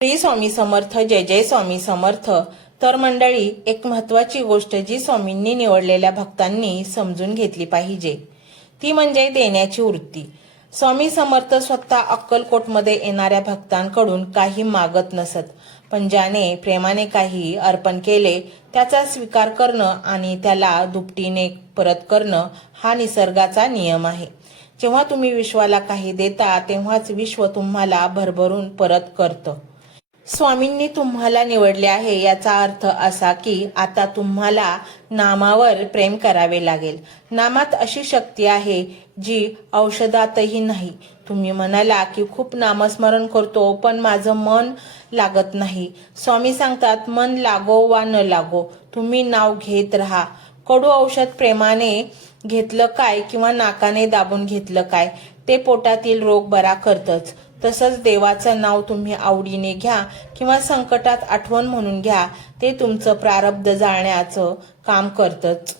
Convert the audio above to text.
श्री स्वामी समर्थ. जय जय स्वामी समर्थ. तर मंडळी, एक महत्वाची गोष्ट जी स्वामींनी निवडलेल्या भक्तांनी समजून घेतली पाहिजे ती म्हणजे देण्याची वृत्ती. स्वामी समर्थ स्वतः अक्कलकोटमध्ये येणाऱ्या भक्तांकडून काही मागत नसत, पण ज्याने प्रेमाने काही अर्पण केले त्याचा स्वीकार करणं आणि त्याला दुपटीने परत करणं हा निसर्गाचा नियम आहे. जेव्हा तुम्ही विश्वाला काही देता तेव्हाच विश्व तुम्हाला भरभरून परत करतं. स्वामींनी तुम्हाला निवडले आहे याचा अर्थ असा की आता तुम्हाला नामावर प्रेम करावे लागेल. नामात अशी शक्ती आहे जी औषधातही नाही. तुम्ही म्हणाला की खूप नामस्मरण करतो पण माझं मन लागत नाही. स्वामी सांगतात, मन लागो वा न लागो तुम्ही नाव घेत राहा. कडू औषध प्रेमाने घेतलं काय किंवा नाकाने दाबून घेतलं काय ते पोटातील रोग बरा करतच. तसंच देवाचं नाव तुम्ही आवडीने घ्या किंवा संकटात आठवण म्हणून घ्या, ते तुमचं प्रारब्ध जाळण्याचं काम करतच.